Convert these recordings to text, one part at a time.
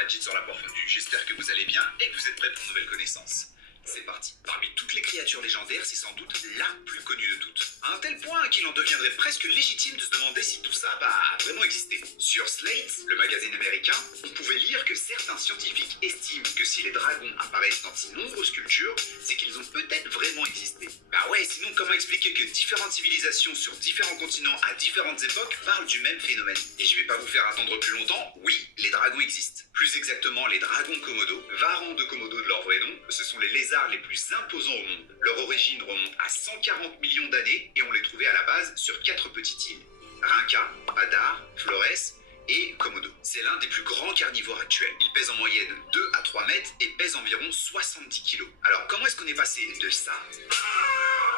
Majid sur la poire fondue, j'espère que vous allez bien et que vous êtes prêts pour une nouvelle connaissance. C'est parti. Parmi toutes les créatures légendaires, c'est sans doute la plus connue de toutes. À un tel point qu'il en deviendrait presque légitime de se demander si tout ça a vraiment existé. Sur Slate, le magazine américain, on pouvait lire que certains scientifiques estiment que si les dragons apparaissent dans si nombreuses cultures, c'est qu'ils ont peut-être vraiment existé. Bah ouais, sinon comment expliquer que différentes civilisations sur différents continents à différentes époques parlent du même phénomène? Et je vais pas vous faire attendre plus longtemps, oui, les dragons existent. Plus exactement, les dragons Komodo, varans de Komodo de leur vrai nom, ce sont les lézards les plus imposants au monde. Leur origine remonte à 140 millions d'années et on les trouvait à la base sur 4 petites îles. Rinca, Hadar, Flores et Komodo. C'est l'un des plus grands carnivores actuels. Il pèse en moyenne 2 à 3 mètres et pèse environ 70 kilos. Alors comment est-ce qu'on est passé de ça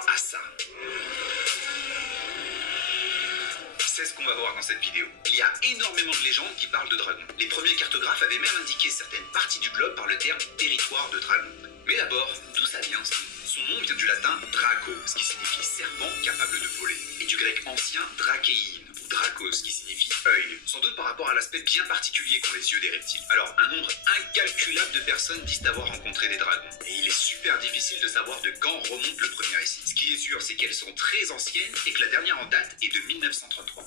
à ça? C'est ce qu'on va voir dans cette vidéo. Il y a énormément de légendes qui parlent de dragons. Les premiers cartographes avaient même indiqué certaines parties du globe par le terme territoire de dragon. Mais d'abord, d'où ça vient ce nom? Son nom vient du latin draco, ce qui signifie serpent capable de voler, et du grec ancien drakein, ou dracos, qui signifie œil, sans doute par rapport à l'aspect bien particulier qu'ont les yeux des reptiles. Alors, un nombre incalculable de personnes disent avoir rencontré des dragons, et il est super difficile de savoir de quand remonte le premier récit. Ce qui est sûr, c'est qu'elles sont très anciennes et que la dernière en date est de 1933.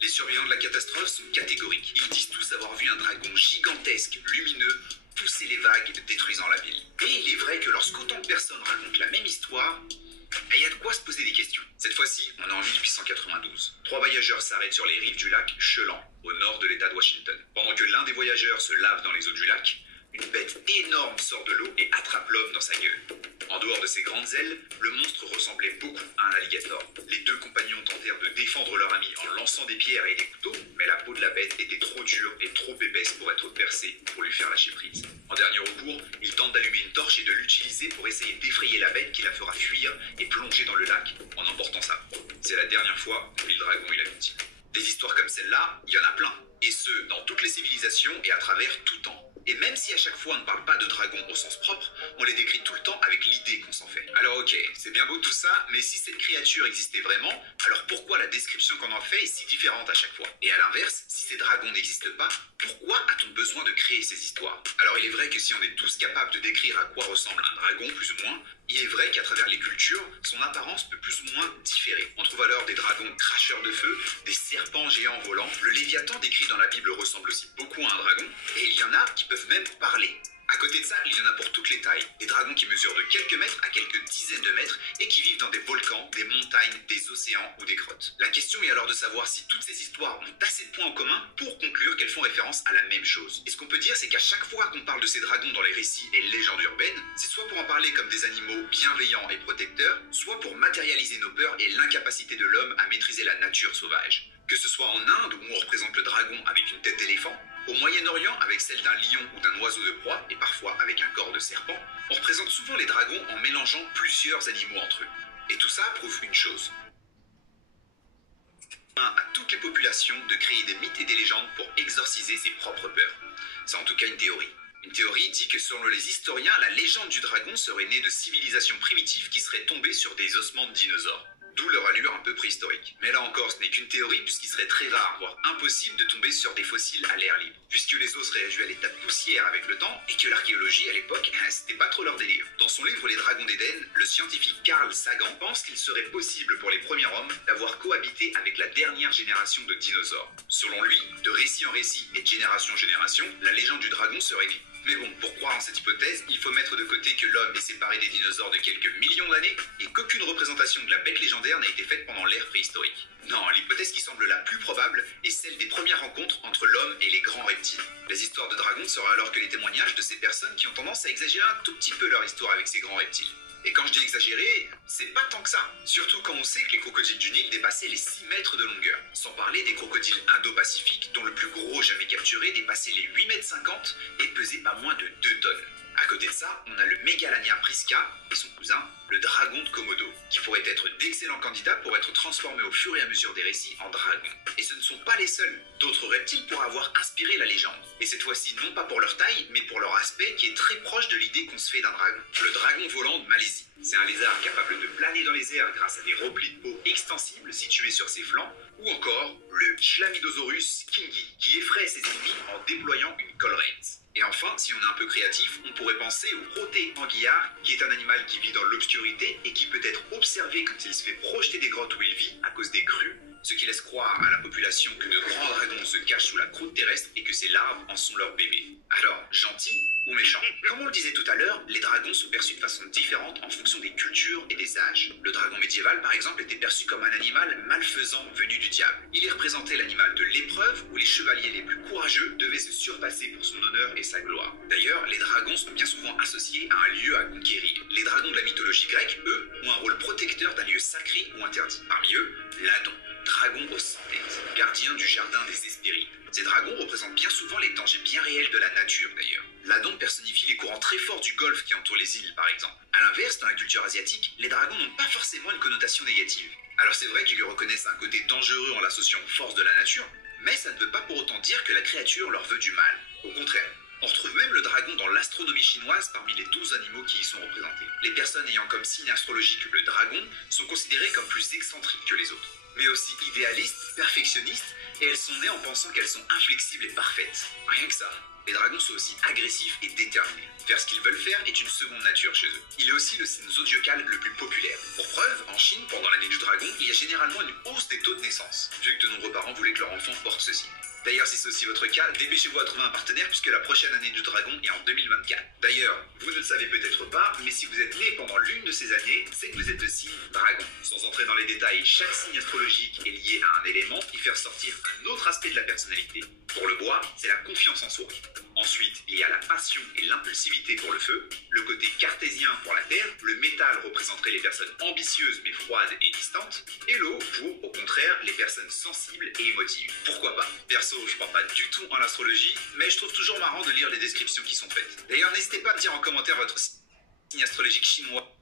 Les survivants de la catastrophe sont catégoriques. Ils disent tous avoir vu un dragon gigantesque, lumineux, pousser les vagues, détruisant la ville. Et il est vrai que lorsqu'autant de personnes racontent la même histoire, il y a de quoi se poser des questions. Cette fois-ci, on est en 1892. 3 voyageurs s'arrêtent sur les rives du lac Chelan, au nord de l'État de Washington. Pendant que l'un des voyageurs se lave dans les eaux du lac, une bête énorme sort de l'eau et attrape l'homme dans sa gueule. En dehors de ses grandes ailes, le monstre ressemblait beaucoup à un alligator. Les deux compagnons tentèrent de défendre leur ami en lançant des pierres et des couteaux, mais la peau de la bête était trop dure et trop épaisse pour être percée pour lui faire lâcher prise. En dernier recours, ils tentent d'allumer une torche et de l'utiliser pour essayer d'effrayer la bête qui la fera fuir et plonger dans le lac en emportant sa proie. C'est la dernière fois où le dragon est la victime. Des histoires comme celle-là, il y en a plein, et ce, dans toutes les civilisations et à travers tout temps. Et même si à chaque fois on ne parle pas de dragons au sens propre, on les décrit tout le temps avec l'idée qu'on s'en fait. Alors ok, c'est bien beau tout ça, mais si cette créature existait vraiment, alors pourquoi la description qu'on en fait est si différente à chaque fois? Et à l'inverse, si ces dragons n'existent pas, pourquoi a-t-on besoin de créer ces histoires? Alors il est vrai que si on est tous capables de décrire à quoi ressemble un dragon, plus ou moins, il est vrai qu'à travers les cultures, son apparence peut plus ou moins différer. On trouve alors des dragons cracheurs de feu, des serpents géants volants. Le Léviathan décrit dans la Bible ressemble aussi beaucoup à un dragon, et il y en a qui peuvent même parler. À côté de ça, il y en a pour toutes les tailles. Des dragons qui mesurent de quelques mètres à quelques dizaines de mètres et qui vivent dans des volcans, des montagnes, des océans ou des grottes. La question est alors de savoir si toutes ces histoires ont assez de points en commun pour conclure qu'elles font référence à la même chose. Et ce qu'on peut dire, c'est qu'à chaque fois qu'on parle de ces dragons dans les récits et légendes urbaines, c'est soit pour en parler comme des animaux bienveillants et protecteurs, soit pour matérialiser nos peurs et l'incapacité de l'homme à maîtriser la nature sauvage. Que ce soit en Inde, où on représente le dragon avec une tête d'éléphant, au Moyen-Orient avec celle d'un lion ou d'un oiseau de proie, et parfois avec un corps de serpent, on représente souvent les dragons en mélangeant plusieurs animaux entre eux. Et tout ça prouve une chose. À toutes les populations de créer des mythes et des légendes pour exorciser ses propres peurs. C'est en tout cas une théorie. Une théorie dit que selon les historiens, la légende du dragon serait née de civilisations primitives qui seraient tombées sur des ossements de dinosaures. D'où leur allure un peu préhistorique. Mais là encore, ce n'est qu'une théorie puisqu'il serait très rare, voire impossible de tomber sur des fossiles à l'air libre, puisque les os seraient réduits à l'état de poussière avec le temps et que l'archéologie à l'époque, c'était pas trop leur délire. Dans son livre Les Dragons d'Éden, le scientifique Carl Sagan pense qu'il serait possible pour les premiers hommes d'avoir cohabité avec la dernière génération de dinosaures. Selon lui, de récit en récit et de génération en génération, la légende du dragon serait née. Mais bon, pour croire en cette hypothèse, il faut mettre de côté que l'homme est séparé des dinosaures de quelques millions d'années et qu'aucune représentation de la bête légendaire n'a été faite pendant l'ère préhistorique. Non, l'hypothèse qui semble la plus probable est celle des premières rencontres entre l'homme et les grands reptiles. Les histoires de dragons seraient alors que les témoignages de ces personnes qui ont tendance à exagérer un tout petit peu leur histoire avec ces grands reptiles. Et quand je dis exagéré, c'est pas tant que ça. Surtout quand on sait que les crocodiles du Nil dépassaient les 6 mètres de longueur. Sans parler des crocodiles indo-pacifiques dont le plus gros jamais capturé dépassait les 8,50 mètres et pesait pas moins de 2 tonnes. À côté de ça, on a le Megalania prisca et son cousin, le dragon de Komodo, qui pourraient être d'excellents candidats pour être transformés au fur et à mesure des récits en dragons. Et ce ne sont pas les seuls. D'autres reptiles pourraient avoir inspiré la légende. Et cette fois-ci, non pas pour leur taille, mais pour leur aspect qui est très proche de l'idée qu'on se fait d'un dragon. Le dragon volant de Malaisie. C'est un lézard capable de planer dans les airs grâce à des replis de peau extensibles situés sur ses flancs, ou encore le Chlamydosaurus kingi, qui effraie ses ennemis en déployant une collerette. Et enfin, si on est un peu créatif, on pourrait penser au proté anguillard, qui est un animal qui vit dans l'obscurité et qui peut être observé quand il se fait projeter des grottes où il vit à cause des crues, ce qui laisse croire à la population que de grands dragons se cachent sous la croûte terrestre et que ces larves en sont leurs bébés. Alors, gentil ou méchant? Comme on le disait tout à l'heure, les dragons sont perçus de façon différente en fonction des cultures et des âges. Le dragon médiéval, par exemple, était perçu comme un animal malfaisant venu du diable. Il y représentait l'animal de l'épreuve où les chevaliers les plus courageux devaient se surpasser pour son honneur et sa gloire. D'ailleurs, les dragons sont bien souvent associés à un lieu à conquérir. Les dragons de la mythologie grecque, eux, ont un rôle protecteur d'un lieu sacré ou interdit. Parmi eux, l'Adon, dragon aux 100 têtes, gardien du jardin des Hespérides. Ces dragons représentent bien souvent les dangers bien réels de la nature d'ailleurs. L'Adon personnifie les courants très forts du golfe qui entourent les îles par exemple. A l'inverse, dans la culture asiatique, les dragons n'ont pas forcément une connotation négative. Alors c'est vrai qu'ils lui reconnaissent un côté dangereux en l'associant aux forces de la nature, mais ça ne veut pas pour autant dire que la créature leur veut du mal. Au contraire. On retrouve même le dragon dans l'astronomie chinoise parmi les 12 animaux qui y sont représentés. Les personnes ayant comme signe astrologique le dragon sont considérées comme plus excentriques que les autres, mais aussi idéalistes, perfectionnistes, et elles sont nées en pensant qu'elles sont inflexibles et parfaites. Rien que ça. Les dragons sont aussi agressifs et déterminés. Faire ce qu'ils veulent faire est une seconde nature chez eux. Il est aussi le signe zodiacal le plus populaire. Pour preuve, en Chine, pendant l'année du dragon, il y a généralement une hausse des taux de naissance, vu que de nombreux parents voulaient que leur enfant porte ce signe. D'ailleurs, si c'est aussi votre cas, dépêchez-vous à trouver un partenaire puisque la prochaine année du dragon est en 2024. D'ailleurs, vous ne le savez peut-être pas, mais si vous êtes né pendant l'une de ces années, c'est que vous êtes de signe dragon. Sans entrer dans les détails, chaque signe astrologique est lié à un élément qui fait ressortir un autre aspect de la personnalité. Pour le bois, c'est la confiance en soi. Ensuite, il y a la passion et l'impulsivité pour le feu, le côté cartésien pour la terre, le métal représenterait les personnes ambitieuses mais froides et distantes, et l'eau pour, au contraire, les personnes sensibles et émotives. Pourquoi pas? Perso, je crois pas du tout en l'astrologie, mais je trouve toujours marrant de lire les descriptions qui sont faites. D'ailleurs, n'hésitez pas à me dire en commentaire votre signe astrologique chinois